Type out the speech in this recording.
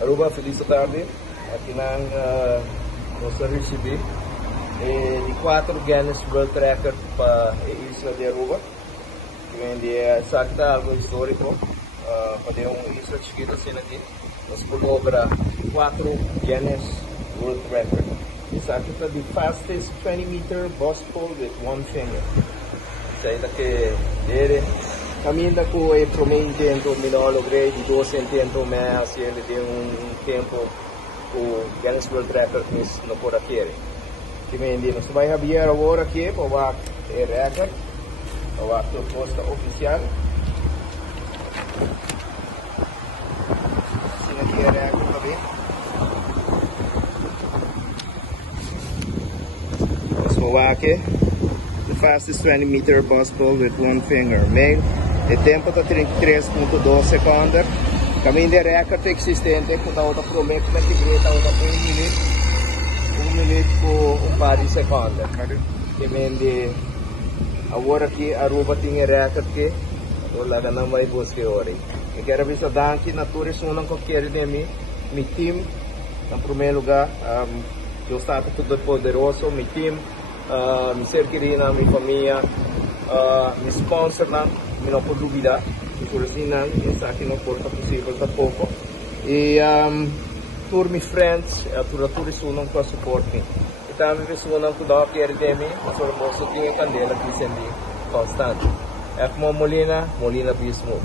Aruba, feliz tarde. Aqui na nossa ricibi de 4 Guinness World Record para a isla de Aruba. Quindi sakta algo histórico. Pada isla chiquita assim aqui. Nós logra 4 Guinness World Record. Sakta the fastest 20-meter boss pole with one finger. Isso aí daqui dele. Caminha com o promedio tempo minolo grade de 200 mais assim ele tem tempo o Guinness World Record no por aqui. Quindi nós vai abrir agora aqui para o record, para a proposta oficial. Assim aqui é record também. Nós vamos aqui. The fastest 20-meter boss pole with one finger. Male. O tempo está 33.2 secondes. Caminho de recorde existente, que está outra promessa, que está outra 1 minuto por um par de segundos. Quindi, agora aqui, a Aruba tem recorde que eu lá não vai buscar hoje. Eu quero avisar que na turismo não quer de mim, meu time, em primeiro lugar, eu estou todo poderoso, meu time, meu ser querido, minha família, meu sponsor, não por duvidar. Por assim, isso aqui não porta possível tampouco. E por meus friends, por turismo não para suporte. E também pessoas não cuidam que era de mim, mas o moço tinha candela que sendo constante. Egmond Molina, Molina Bismo.